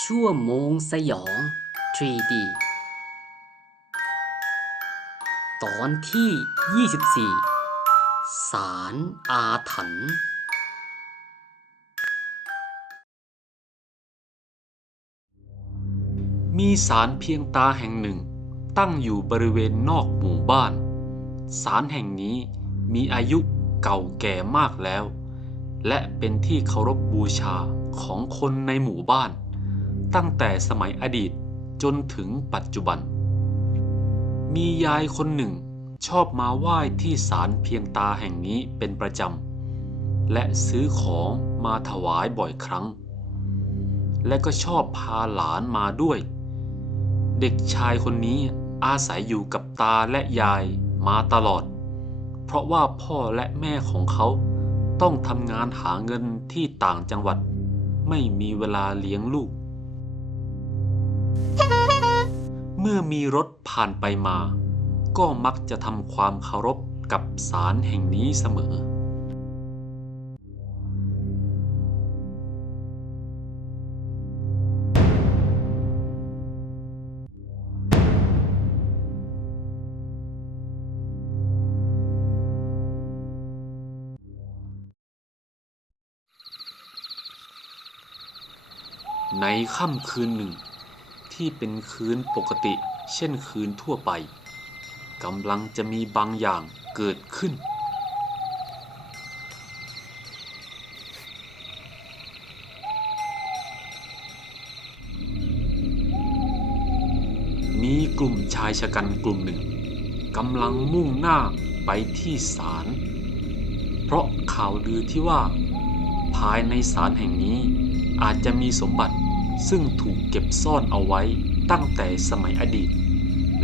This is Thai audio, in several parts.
ชั่วโมงสยอง 3D ตอนที่ 24 สารอาถรรพ์มีศาลเพียงตาแห่งหนึ่ง ตั้งอยู่บริเวณนอกหมู่บ้านศาลแห่งนี้มีอายุเก่าแก่มากแล้ว และเป็นที่เคารพบูชาของคนในหมู่บ้าน ตั้งแต่สมัยอดีตจนถึงปัจจุบัน มียายคนหนึ่งชอบมาไหว้ที่ศาลเพียงตาแห่งนี้เป็นประจำ และซื้อของมาถวายบ่อยครั้ง และก็ชอบพาหลานมาด้วย เด็กชายคนนี้อาศัยอยู่กับตาและยายมาตลอด เพราะว่าพ่อและแม่ของเขาต้องทำงานหาเงินที่ต่างจังหวัด ไม่มีเวลาเลี้ยงลูก เมื่อมีรถผ่านไปมา ก็มักจะทำความเคารพกับศาลแห่งนี้เสมอ ในค่ำคืนหนึ่ง ที่เป็นคืนปกติ เช่นคืนทั่วไปกำลังจะมีบางอย่างเกิดขึ้น มีกลุ่มชายชะกันกลุ่มหนึ่งกำลังมุ่งหน้าไปที่ศาล เพราะข่าวลือที่ว่า ภายในศาลแห่งนี้อาจจะมีสมบัติ ซึ่งถูกเก็บซ่อนเอาไว้ตั้งแต่สมัยอดีต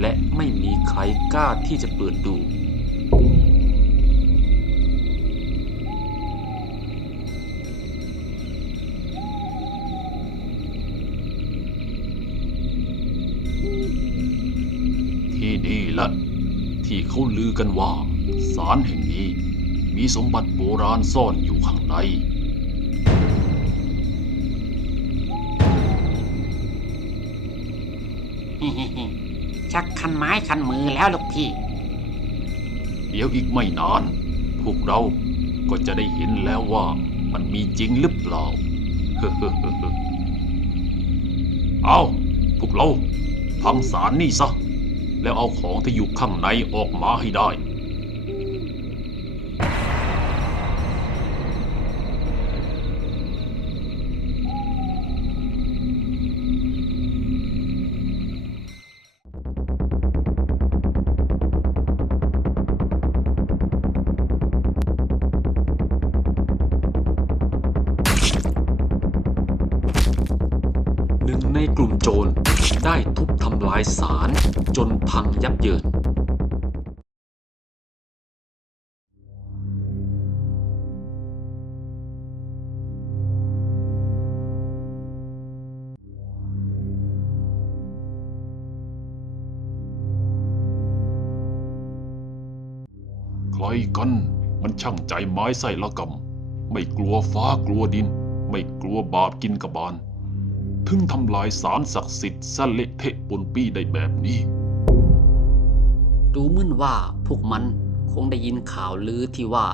และไม่มีใครกล้าที่จะเปิดดู ที่นี่แหละที่เขาลือกันว่าศาลแห่งนี้มีสมบัติโบราณซ่อนอยู่ข้างในักคันไม้คันมือแล้วลูกพี่ เดี๋ยวอีกไม่นาน พวกเราก็จะได้เห็นแล้วว่ามันมีจริงหรือเปล่า เอาพวกเราพังสารนี่ซะ แล้วเอาของที่อยู่ข้างในออกมาให้ได้ จรได้ทุบทำลายศาลจนพังยับเยิน ใครกันมันช่างใจไม้ใส่ละกำไม่กลัวฟ้ากลัวดิน ไม่กลัวบาปกินกระบาล ถึงทำลายสารศักดิ์สิทธิ์ซะเละเทะปนปี้ได้แบบนี้ ดูเหมือนว่าพวกมันคงได้ยินข่าวลือที่ว่า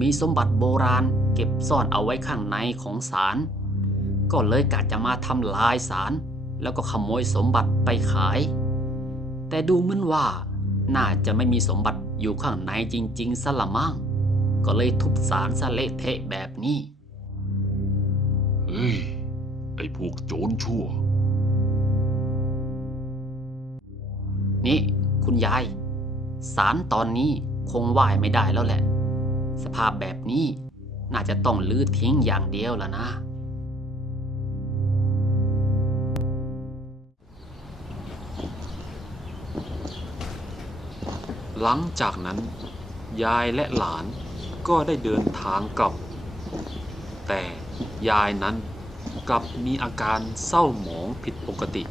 มีสมบัติโบราณเก็บซ่อนเอาไว้ข้างในของศาลก็เลยกะจะมาทำลายศาลแล้วก็ขโมยสมบัติไปขาย แต่ดูเหมือนว่า น่าจะไม่มีสมบัติอยู่ข้างในจริงๆสละมั่งก็เลยทุบศาลซะเละเทะแบบนี้ เฮ้ย ไอ้พวกโจรชั่ว นี่คุณยาย สารตอนนี้คงไหว้ไม่ได้แล้วแหละ สภาพแบบนี้น่าจะต้องลื้อทิ้งอย่างเดียวแล้วนะ หลังจากนั้น ยายและหลานก็ได้เดินทางกลับ แต่ยายนั้น กลับมีอาการเศร้าหมองผิดปกติ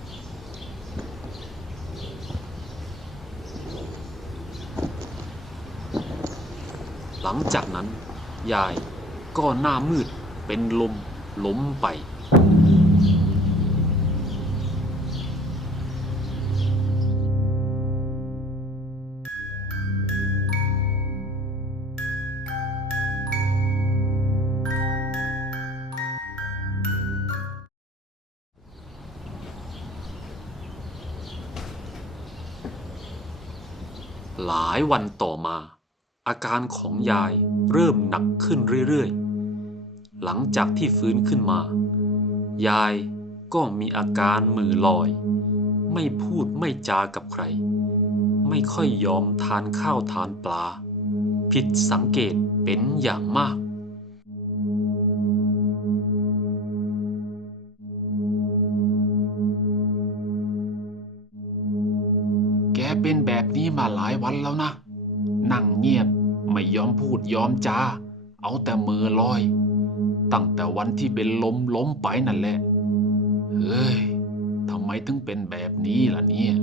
หลังจากนั้นยายก็หน้ามืดเป็นลมล้มไป หลายวันต่อมา อาการของยายเริ่มหนักขึ้นเรื่อยๆ หลังจากที่ฟื้นขึ้นมา ยายก็มีอาการมือลอย ไม่พูดไม่จากับใคร ไม่ค่อยยอมทานข้าวทานปลา ผิดสังเกตเป็นอย่างมาก เป็นแบบนี้มาหลายวันแล้วนะ นั่งเงียบไม่ยอมพูดยอมจา เอาแต่มือลอย ตั้งแต่วันที่เป็นลมล้มไปนั่นแหละ เฮ้ยทำไมถึงเป็นแบบนี้ล่ะเนี่ย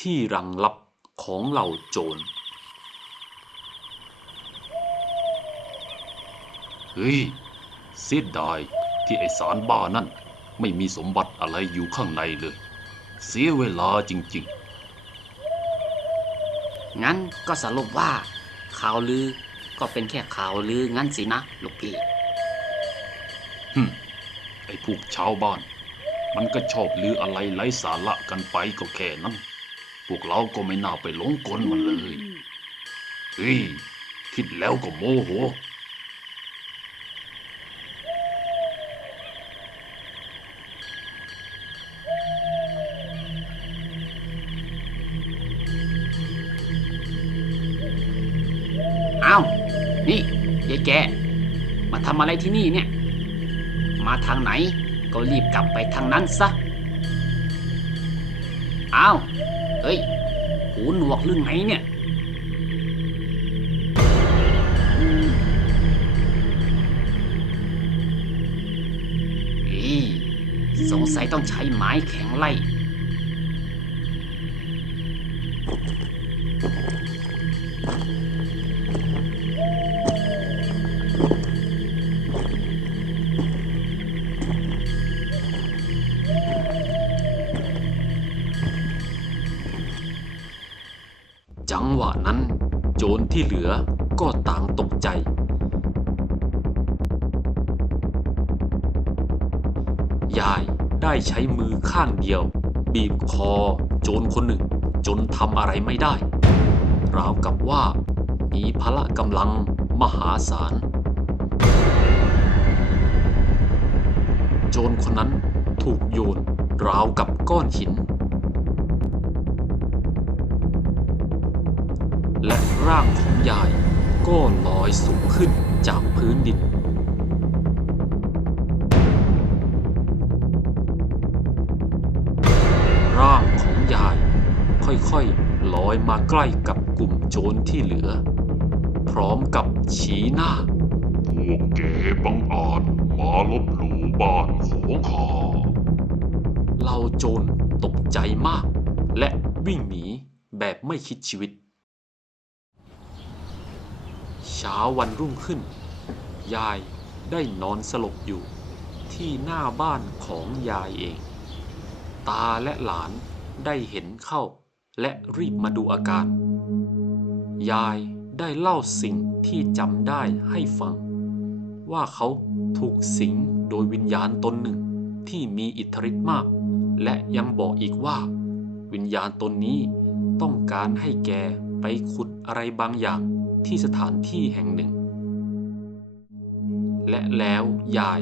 ที่รังลับของเหล่าโจร ฮ้ยเสียดายที่ไอสารบ้านั่นไม่มีสมบัติอะไรอยู่ข้างในเลย เสียเวลาจริงงั้นก็สรุปว่า ข่าวลือก็เป็นแค่ข่าวลืองั้นสินะลูกพี่ๆฮึมไอพวกชาวบ้าน มันก็ชอบลืออะไรไร้สาระกันไปก็แค่นั้น พวกเราก็ไม่น่าไปหลงกลมันเลย เฮ้ย คิดแล้วก็โมโหำอะไรที่นี่เนี่ย มาทางไหนก็รีบกลับไปทางนั้นซะ อ้าว เฮ้ย หูหนวกหรือไงเนี่ยอืมอีสงสัยต้องใช้ไม้แข็งไล่ ก็ต่างตกใจ ยายได้ใช้มือข้างเดียว บีบคอ โจรคนหนึ่ง จนทำอะไรไม่ได้ ราวกับว่า มีพละกำลังมหาศาล โจรคนนั้นถูกโยนราวกับก้อนหิน และร่างของยาย ก็ลอยสูงขึ้นจากพื้นดิน ร่างของยายค่อยๆลอยมาใกล้กับกลุ่มโจรที่เหลือ พร้อมกับชี้หน้า พวกแกบังอาจมาลบหลู่บ้านของข้าเราโจรตกใจมาก และวิ่งหนีแบบไม่คิดชีวิต เช้าวันรุ่งขึ้น ยายได้นอนสลบอยู่ที่หน้าบ้านของยายเอง ตาและหลานได้เห็นเข้า และรีบมาดูอาการ ยายได้เล่าสิ่งที่จำได้ให้ฟัง ว่าเขาถูกสิงโดยวิญญาณตนหนึ่งที่มีอิทธิฤทธิ์มาก และยังบอกอีกว่า วิญญาณตนนี้ต้องการให้แกไปขุดอะไรบางอย่าง ที่สถานที่แห่งหนึ่ง และแล้วยาย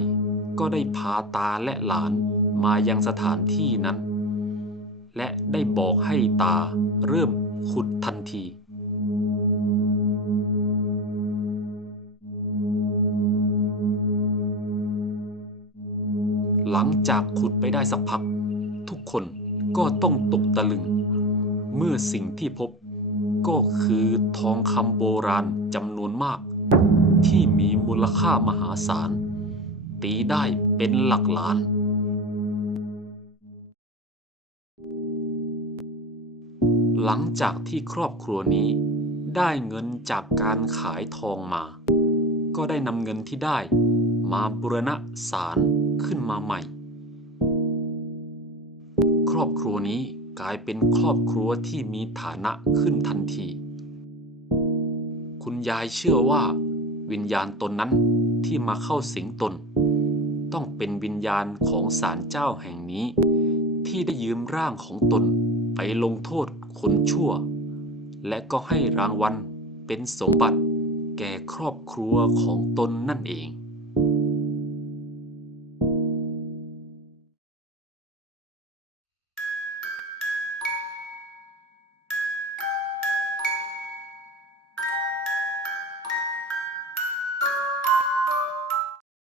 ก็ได้พาตาและหลานมายังสถานที่นั้น และได้บอกให้ตาเริ่มขุดทันที หลังจากขุดไปได้สักพัก ทุกคนก็ต้องตกตะลึง เมื่อสิ่งที่พบ ก็คือทองคำโบราณจำนวนมาก ที่มีมูลค่ามหาศาล ตีได้เป็นหลักล้าน หลังจากที่ครอบครัวนี้ได้เงินจากการขายทองมา ก็ได้นำเงินที่ได้มาบุรณะศาลขึ้นมาใหม่ ครอบครัวนี้ กลายเป็นครอบครัวที่มีฐานะขึ้นทันที คุณยายเชื่อว่า วิญญาณตนนั้นที่มาเข้าสิงตน ต้องเป็นวิญญาณของศาลเจ้าแห่งนี้ ที่ได้ยืมร่างของตนไปลงโทษคนชั่ว และก็ให้รางวัลเป็นสมบัติแก่ครอบครัวของตนนั่นเอง